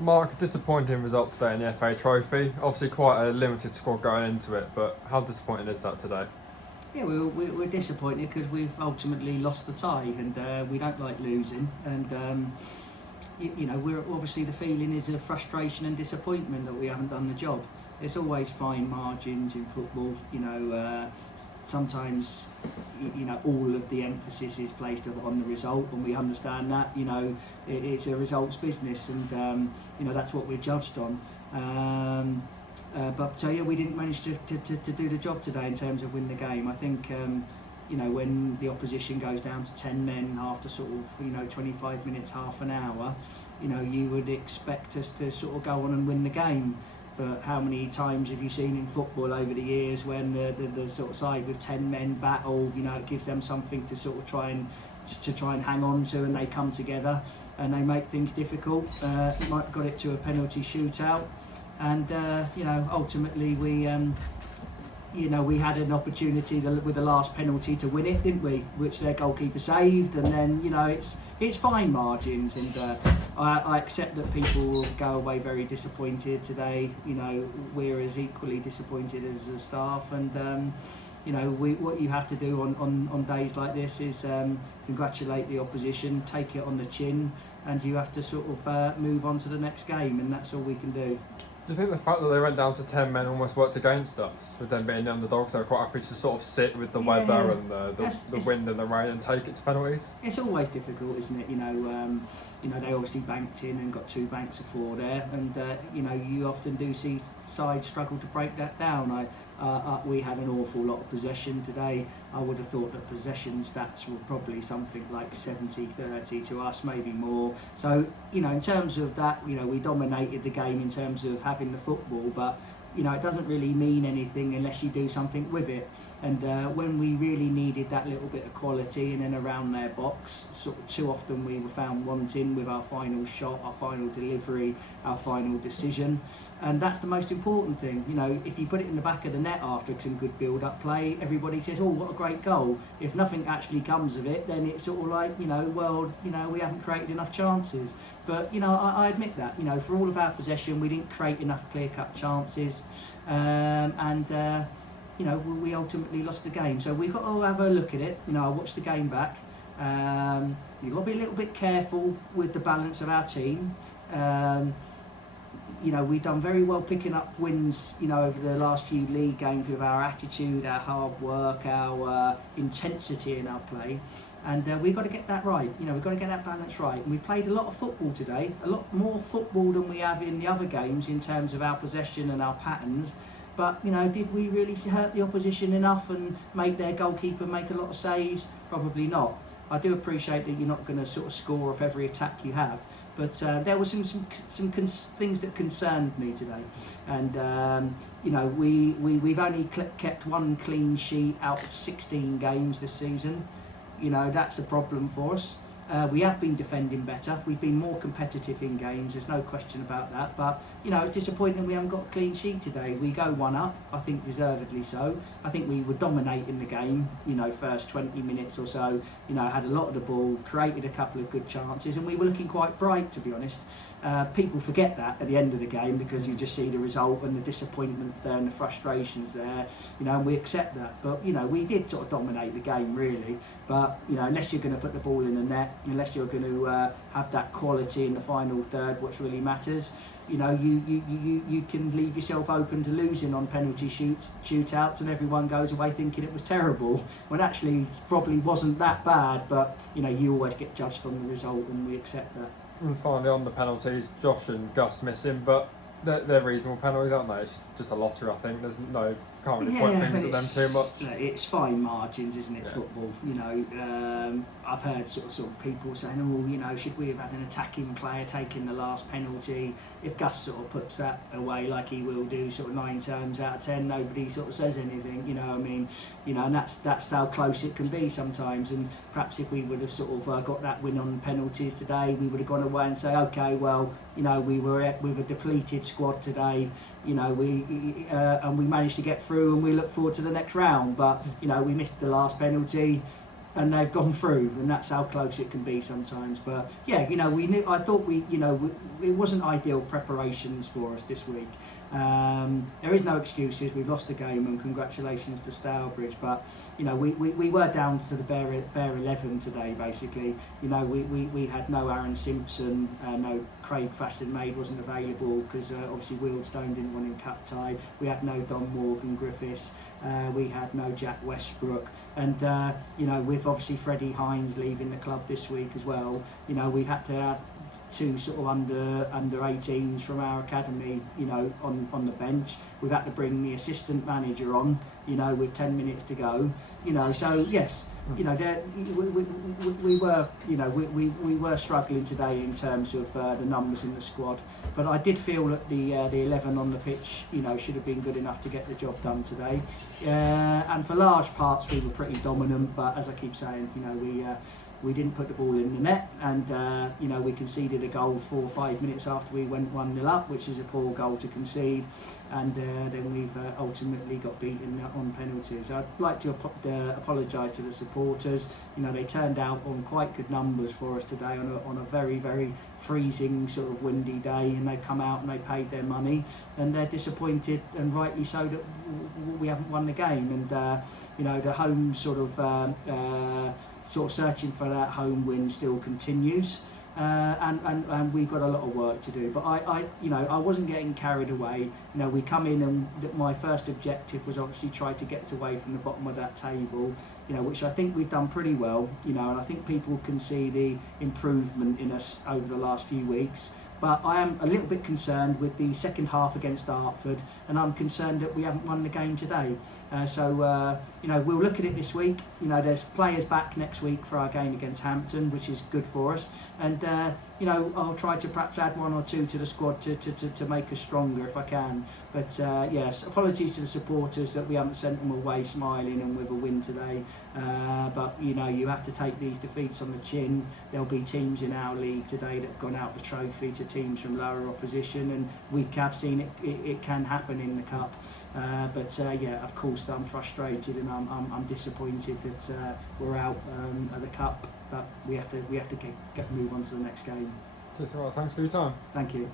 Mark, disappointing result today in the FA Trophy. Obviously, quite a limited squad going into it, but how disappointing is that today? Yeah, we're disappointed because we've ultimately lost the tie, and we don't like losing. And we're obviously, the feeling is of frustration and disappointment that we haven't done the job. There's always fine margins in football. Sometimes all of the emphasis is placed on the result, and we understand that. It's a results business, and that's what we're judged on. But we didn't manage to do the job today in terms of win the game. I think when the opposition goes down to 10 men after sort of 25 minutes, half an hour, you would expect us to sort of go on and win the game. But how many times have you seen in football over the years when the sort of side with 10 men battle, it gives them something to sort of try and hang on to, and they come together and they make things difficult. Might got it to a penalty shootout, and ultimately we had an opportunity with the last penalty to win it, didn't we? Which their goalkeeper saved, and then it's fine margins, and I accept that people will go away very disappointed today. We're as equally disappointed as the staff, and what you have to do on days like this is congratulate the opposition, take it on the chin, and you have to sort of move on to the next game, and that's all we can do. Do you think the fact that they went down to 10 men almost worked against us, with them being the underdogs? They were quite happy to sort of sit with the weather and the wind and the rain and take it to penalties? It's always difficult, isn't it? They obviously banked in and got 2 banks of 4 there, and you often do see sides struggle to break that down. We had an awful lot of possession today. I would have thought that possession stats were probably something like 70-30 to us, maybe more. So, in terms of that, we dominated the game in terms of having the football, but it doesn't really mean anything unless you do something with it. And when we really needed that little bit of quality in and around their box, sort of too often we were found wanting with our final shot, our final delivery, our final decision. And that's the most important thing. If you put it in the back of the net after some good build-up play, everybody says, "Oh, what a great goal." If nothing actually comes of it, then it's sort of like, we haven't created enough chances. But I admit that. For all of our possession, we didn't create enough clear-cut chances, we ultimately lost the game. So we've got to have a look at it. I watched the game back. You've got to be a little bit careful with the balance of our team. We've done very well picking up wins, over the last few league games with our attitude, our hard work, our intensity in our play. And we've got to get that right. We've got to get that balance right. And we played a lot of football today, a lot more football than we have in the other games in terms of our possession and our patterns. But, did we really hurt the opposition enough and make their goalkeeper make a lot of saves? Probably not. I do appreciate that you're not going to sort of score off every attack you have, but there were some things that concerned me today, and we've only kept 1 clean sheet out of 16 games this season. That's a problem for us. We have been defending better. We've been more competitive in games. There's no question about that. But, it's disappointing we haven't got a clean sheet today. We go 1 up, I think deservedly so. I think we were dominating the game, first 20 minutes or so. Had a lot of the ball, created a couple of good chances, and we were looking quite bright, to be honest. People forget that at the end of the game because you just see the result and the disappointment there and the frustrations there, and we accept that. But, we did sort of dominate the game, really. But, unless you're going to put the ball in the net, unless you're going to have that quality in the final third, which really matters, you can leave yourself open to losing on penalty shootouts, and everyone goes away thinking it was terrible, when actually it probably wasn't that bad. But you always get judged on the result, and we accept that. And finally, on the penalties, Josh and Gus missing, but they're reasonable penalties, aren't they? It's just a lottery, I think. Can't really point fingers at them too much. It's fine margins, isn't it? Yeah. Football. I've heard sort of people saying, "Oh, should we have had an attacking player taking the last penalty?" If Gus sort of puts that away like he will do, sort of 9 times out of 10, nobody sort of says anything. And that's how close it can be sometimes. And perhaps if we would have sort of got that win on penalties today, we would have gone away and say, "Okay, well, we were with a depleted squad today. And we managed to get through, and we look forward to the next round." But we missed the last penalty. and they've gone through, and that's how close it can be sometimes. But yeah, you know, I thought it wasn't ideal preparations for us this week. There is no excuses. We've lost the game, and congratulations to Stourbridge. But you know, we were down to the bare 11 today. Basically, you know, we had no Aaron Simpson, no Craig Fasson-Maid wasn't available because obviously Wealdstone didn't want him cup tied. We had no Don Morgan Griffiths. We had no Jack Westbrook, and you know, with obviously Freddie Hines leaving the club this week as well. You know, we've had to have two sort of under 18s from our academy, you know, on the bench. We've had to bring the assistant manager on, you know, with 10 minutes to go, you know. So yes, you know, we were, you know, we were struggling today in terms of the numbers in the squad, but I did feel that the 11 on the pitch, you know, should have been good enough to get the job done today. And for large parts, we were pretty dominant. But as I keep saying, you know, we didn't put the ball in the net, and you know, we conceded a goal 4 or 5 minutes after we went 1-0 up, which is a poor goal to concede, and then we've ultimately got beaten on penalties. I'd like to apologise to the supporters. You know, they turned out on quite good numbers for us today on a very, very freezing sort of windy day, and they come out and they paid their money, and they're disappointed, and rightly so, that we haven't won the game. And you know, the home sort of searching for that home win still continues, and we've got a lot of work to do. But I wasn't getting carried away. You know, we come in, and my first objective was obviously try to get us away from the bottom of that table, you know, which I think we've done pretty well, you know, and I think people can see the improvement in us over the last few weeks. But I am a little bit concerned with the second half against Dartford, and I'm concerned that we haven't won the game today. So you know, we'll look at it this week. You know, there's players back next week for our game against Hampton, which is good for us. And you know, I'll try to perhaps add 1 or 2 to the squad to make us stronger if I can. But yes, apologies to the supporters that we haven't sent them away smiling and with a win today. But you know, you have to take these defeats on the chin. There'll be teams in our league today that have gone out the trophy to teams from lower opposition, and we have seen it can happen in the cup. But yeah, of course I'm frustrated, and I'm disappointed that we're out of the cup. But we have to move on to the next game. Well, thanks for your time. Thank you.